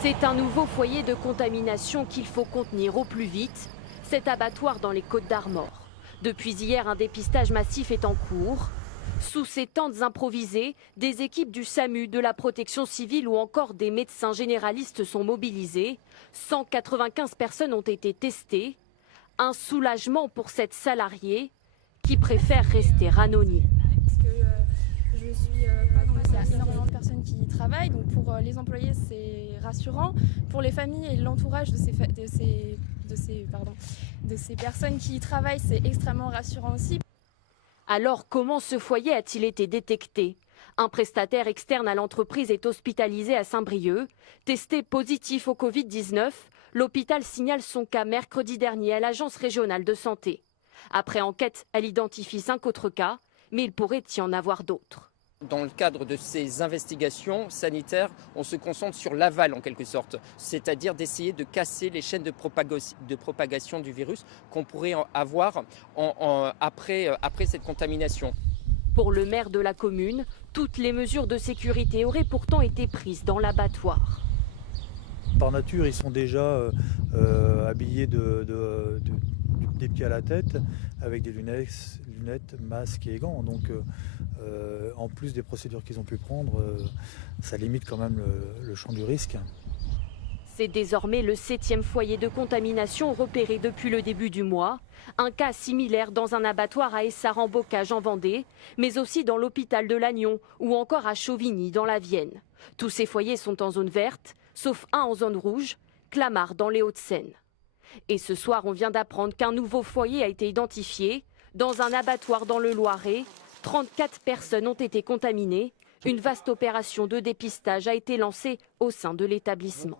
C'est un nouveau foyer de contamination qu'il faut contenir au plus vite, cet abattoir dans les Côtes-d'Armor. Depuis hier, un dépistage massif est en cours. Sous ces tentes improvisées, des équipes du SAMU, de la protection civile ou encore des médecins généralistes sont mobilisés. 195 personnes ont été testées. Un soulagement pour cette salariée qui préfère rester anonyme. Je suis pas dans il y a énormément de personnes qui y travaillent, donc pour les employés c'est rassurant. Pour les familles et l'entourage de ces personnes qui y travaillent, c'est extrêmement rassurant aussi. Alors comment ce foyer a-t-il été détecté? Un prestataire externe à l'entreprise est hospitalisé à Saint-Brieuc. Testé positif au Covid-19, l'hôpital signale son cas mercredi dernier à l'agence régionale de santé. Après enquête, elle identifie 5 autres cas, mais il pourrait y en avoir d'autres. Dans le cadre de ces investigations sanitaires, on se concentre sur l'aval en quelque sorte, c'est-à-dire d'essayer de casser les chaînes de propagation du virus qu'on pourrait avoir après cette contamination. Pour le maire de la commune, toutes les mesures de sécurité auraient pourtant été prises dans l'abattoir. Par nature, ils sont déjà habillés des pieds à la tête, avec des lunettes, masques et gants. Donc, en plus des procédures qu'ils ont pu prendre, ça limite quand même le champ du risque. C'est désormais le 7e foyer de contamination repéré depuis le début du mois. Un cas similaire dans un abattoir à Essart-en-Bocage en Vendée, mais aussi dans l'hôpital de Lannion ou encore à Chauvigny dans la Vienne. Tous ces foyers sont en zone verte, sauf un en zone rouge, Clamart dans les Hauts-de-Seine. Et ce soir, on vient d'apprendre qu'un nouveau foyer a été identifié. Dans un abattoir dans le Loiret, 34 personnes ont été contaminées. Une vaste opération de dépistage a été lancée au sein de l'établissement.